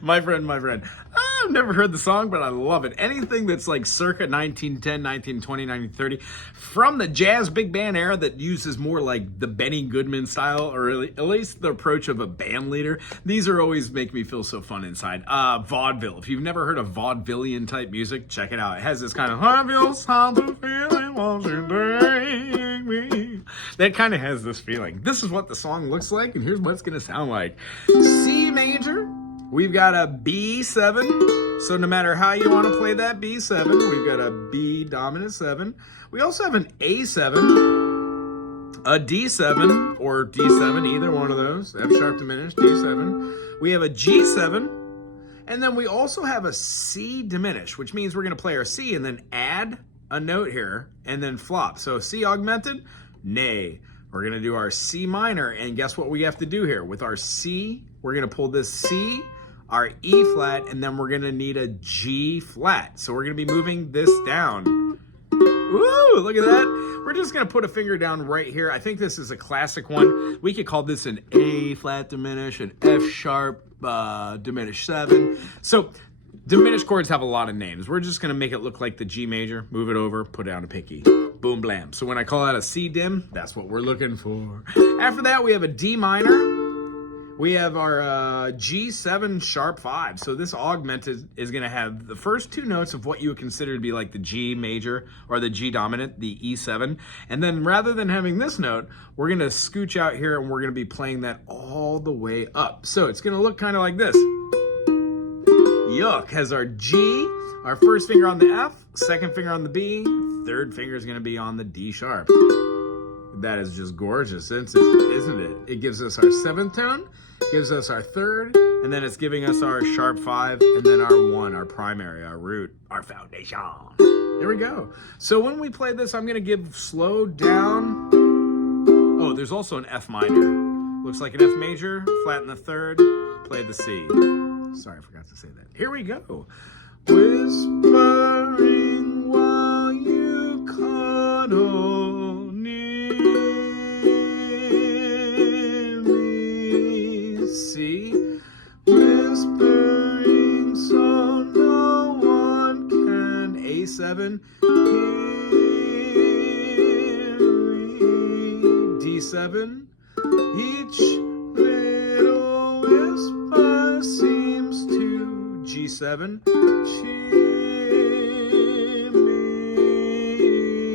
My friend. I've never heard the song, but I love it. Anything that's like circa 1910, 1920, 1930, from the jazz big band era that uses more like the Benny Goodman style, or at least the approach of a band leader. These are always make me feel so fun inside. Vaudeville. If you've never heard of vaudevillian type music, check it out. It has this kind of I feel something feeling, won't you take me? That kind of has this feeling. This is what the song looks like, and here's what it's going to sound like. C major. We've got a B7, so no matter how you want to play that B7, we've got a B dominant 7. We also have an A7, a D7, or D7, either one of those, F sharp diminished, D7. We have a G7, and then we also have a C diminished, which means we're going to play our C and then add a note here, and then flop. So C augmented, nay. We're going to do our C minor, and guess what we have to do here? With our C, we're going to pull this C, our E flat, and then we're going to need a G flat. So we're going to be moving this down. Woo, look at that. We're just going to put a finger down right here. I think this is a classic one. We could call this an A flat diminished, an F sharp diminished 7. So diminished chords have a lot of names. We're just going to make it look like the G major, move it over, put down a pinky. Boom, blam. So when I call out a C dim, that's what we're looking for. After that, we have a D minor. We have our G7 sharp 5. So this augmented is going to have the first two notes of what you would consider to be like the G major or the G dominant, the E7. And then rather than having this note, we're going to scooch out here and we're going to be playing that all the way up. So it's going to look kind of like this. Yuck has our G, our first finger on the F, second finger on the B, third finger is going to be on the D sharp. That is just gorgeous, isn't it? It gives us our 7th tone, gives us our 3rd, and then it's giving us our sharp 5, and then our 1, our primary, our root, our foundation. There we go. So when we play this, I'm going to give slow down. Oh, there's also an F minor. Looks like an F major, flat in the 3rd, play the C. Sorry, I forgot to say that. Here we go. Whispering while you cuddle near me. See? Whispering so no one can. A7. Hear me. D7. Each little whisper seems to G7. Chimney.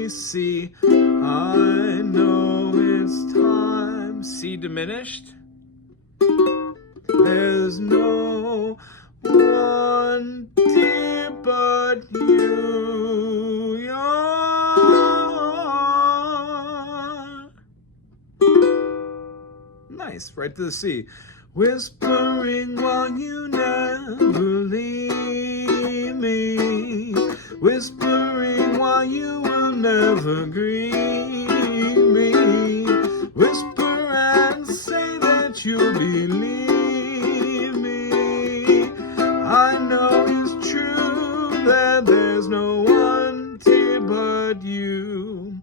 C. I know it's time. C diminished. There's no one dear but you. You're nice, right to the C. Whispering while you never leave me. Whispering while you will never greet me. Whisper and say that you believe me. I know it's true that there's no one dear but you.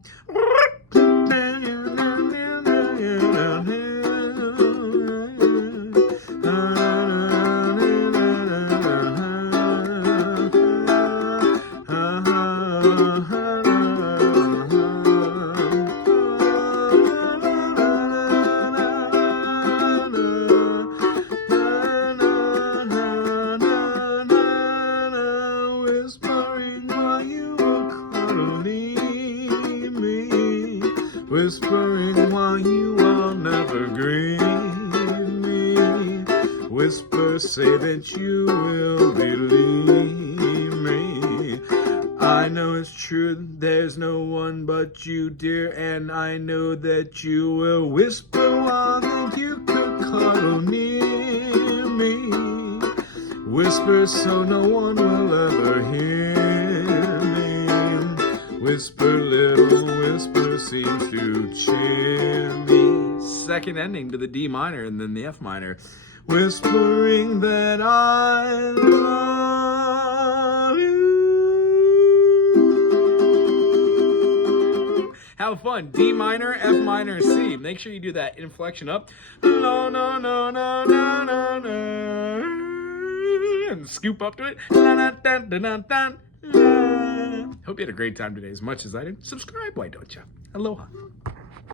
Whispering while you will never greet me. Whisper, say that you will believe me. I know it's true, there's no one but you, dear, and I know that you will whisper while that you could cuddle near me. Whisper so no one will ever hear me. Whisper, little whisper seems to cheer me. Second ending to the D minor and then the F minor. Whispering that I love you. Have fun. D minor, F minor, C. Make sure you do that inflection up. No, no, no, no, no, no, no. and scoop up to it. Hope you had a great time today as much as I did. Subscribe, why don't you? Aloha.